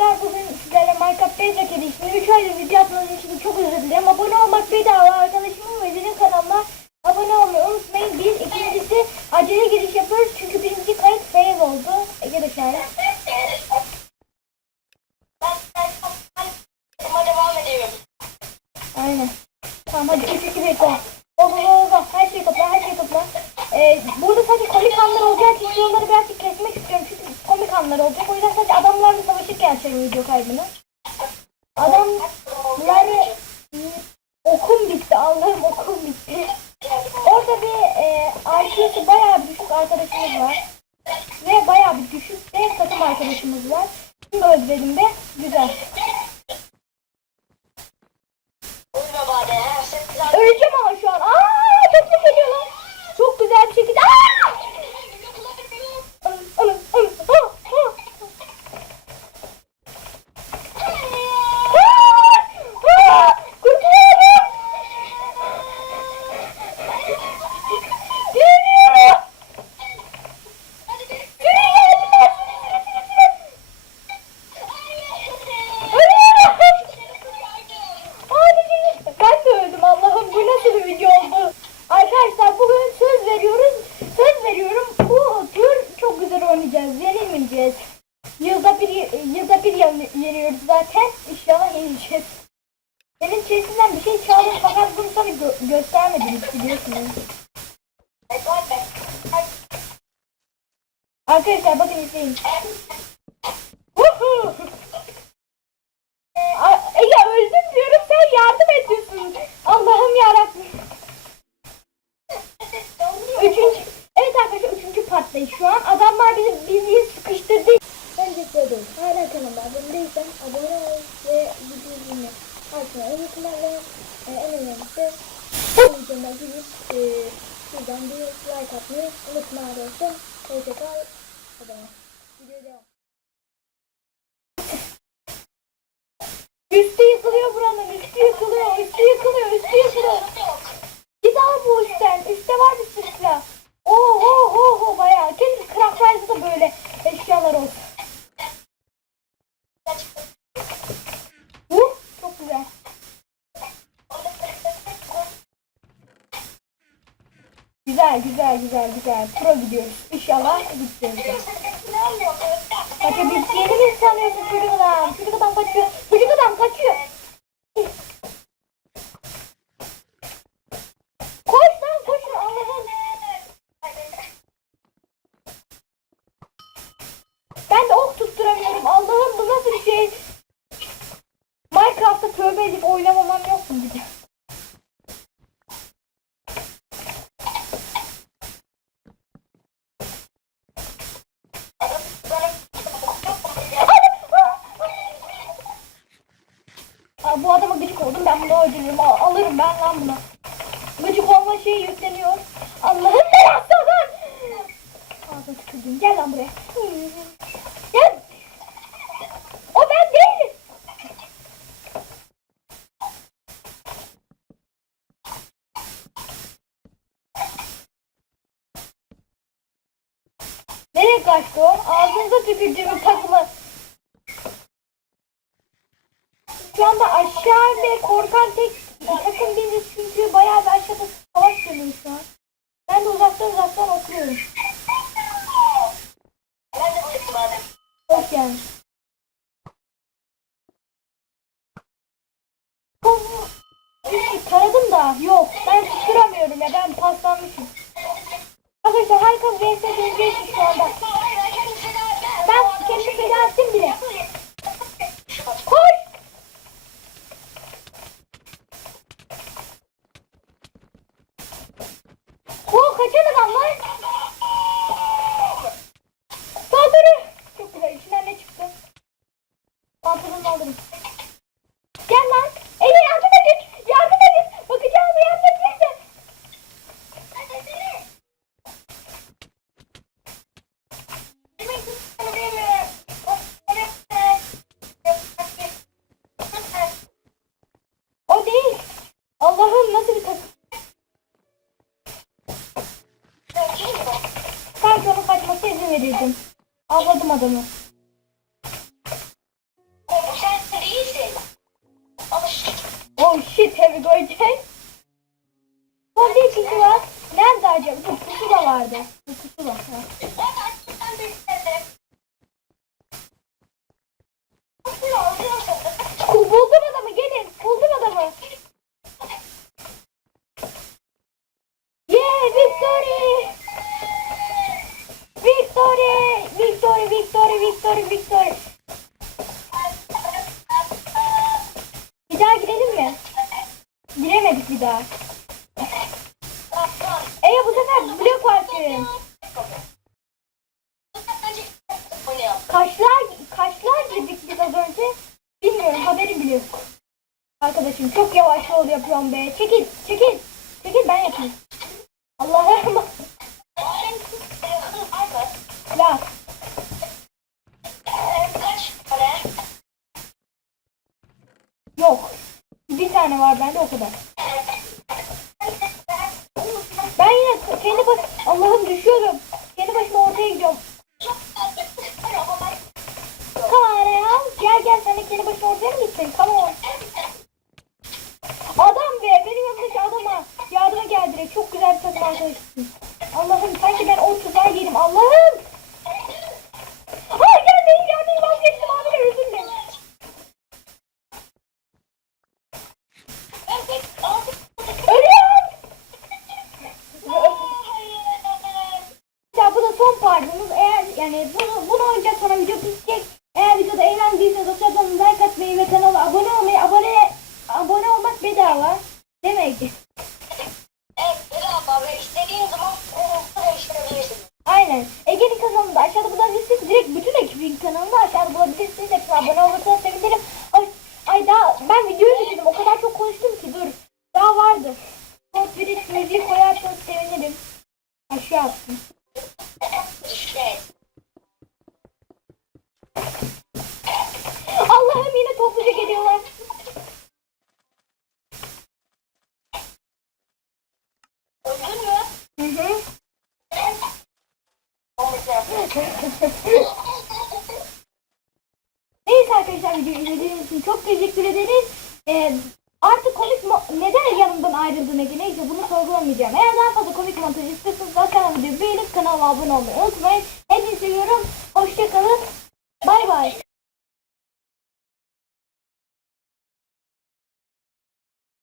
arkadaşlar bugün sizlerle Minecraft Bedrock Edition'ı 3 aydır video atmadığım için çok özür dilerim. Abone olmak bedava arkadaşımın ve benim kanalıma abone olmayı unutmayın. Bir, ikincisi acele giriş yapıyoruz çünkü birinci kayıt fail oldu. Ege ediyorum. Aynen. Tamam hadi 3 2 1 go. Go go go go. Her şeyi topla her şeyi topla. Ee, burada sadece komik anlar için videoları birazcık kesmek istiyorum çünkü komik anlar olacak. O yüzden sadece adamlarla savaşırken açarım video kaydını. Adamları okum bitti Allah'ım okum bitti. Orada bir e, IQ'su bayağı bir düşük arkadaşımız var. Ve bayağı bir düşük de takım arkadaşımız var. Şimdi öldürelim de güzel. Ha, sen- Öleceğim ama şu an. Aa oynayacağız. Yenilmeyeceğiz. Yılda bir yılda bir yen- yeniyoruz zaten. İnşallah yenileceğiz. Benim chestinden bir şey çaldım fakat bunu sana gö- göstermedim biliyorsunuz. Arkadaşlar bakın izleyin. Woohoo! Ay, Ege öldüm diyorum sen yardım ediyorsun. Allah'ım yarabbim. Üçüncü, evet arkadaşlar partdayız şu an. Adamlar bizi, bizi sıkıştırdı. Bence size değil. Hala kanalıma abone değilsen abone ol ve videoyu açmayı unutma ve e, en önemlisi bu videoda gidip e, şuradan bir like atmayı unutma arkadaşlar. Hoşçakal. O zaman videoya devam. Üstü yıkılıyor buranın. Üstü yıkılıyor. Üstü yıkılıyor. Üstü yıkılıyor. Git al bu üstten. Üstte var bir sürü silah. Oo ho ho ho bayağı. Kendi Craft da böyle eşyalar olsun. Güzel güzel güzel güzel. Pro gidiyoruz. İnşallah gideceğiz. Kaçabileceğini mi sanıyorsun çocuk adam? Çocuk adam kaçıyor. Çocuk adam kaçıyor. Koş lan koşun Allah'ım. Ben de ok tutturamıyorum. Allah'ım bu nasıl bir şey? Minecraft'ta tövbe edip oynamamam yok mu bir de? Bu adama gıcık oldum ben bunu öldürürüm. Al- alırım ben lan bunu. Gıcık olma şeyi yükleniyor. Allah'ım belası lan. Ağzına tükürdüm. Gel lan buraya. Gel. O ben değilim. Nereye kaçtı o? Ağzınıza tükürdüğümün takımı. Şu anda aşağı ve korkan tek takım biziz çünkü bayağı bir aşağıda savaş dönüyor şu an. Ben de uzaktan uzaktan okuyorum. Ben de bıktım abi. Hoş geldin. Taradım da yok. Ben tutturamıyorum ya ben paslanmışım. Arkadaşlar herkes döneceği için şu anda. Ben kendi feda ettim bile. almasına izin verirdim. Avladım adamı. Oh shit, have you got a Victory victory victory. Bir daha girelim mi? Giremedik bir daha. Ey bu sefer blok parçayım. Kaçlar kaçlar girdik biz az önce? Bilmiyorum haberim bile yok. Arkadaşım çok yavaş yol yapıyorum be. Çekil çekil. Çekil ben yapayım. Allah'ım. Ya Kaç para? yok. Bir tane var bende o kadar. Ben yine kendi baş... Allah'ım düşüyorum. Kendi başıma ortaya gidiyorum. Kare ya. Gel gel sen de kendi başına ortaya mı gittin? Come on. Adam be benim yanımdaki adama yardıma gel direkt. Çok güzel bir takım arkadaşısın. Allah'ım sanki ben o tuzağa. Allah'ım. Hayır gelmeyin gelmeyin vazgeçtim abiler özür dilerim. Ölüyorum. Ya bu da son partimiz. Eğer yani bunu bunu oynayacak sonra video bitecek. Eğer videoda eğlendiyseniz aşağıdan like atmayı ve kanala abone olmayı abone abone olmak bedava. Demek ki. Evet, bedava ve istediğin zaman onu değiştirebilirsin. Aynen. Ege'nin kanalında aşağıda bulabilirsiniz. Direkt bütün ekibin kanalında aşağıda bulabilirsiniz. Hepsine abone olursanız sevinirim. Ay, ay daha ben videoyu bitirdim. O kadar çok konuştum ki dur. Daha vardı. Son bir müziği koyarsanız sevinirim. Aşağı attım. Neyse arkadaşlar videoyu izlediğiniz için çok teşekkür ederiz. Ee, artık komik neden yanımdan ayrıldın Ege neyse bunu sorgulamayacağım. Eğer daha fazla komik montaj istiyorsanız videoyu beğenip kanala abone olmayı unutmayın. Hepinizi seviyorum. Hoşçakalın.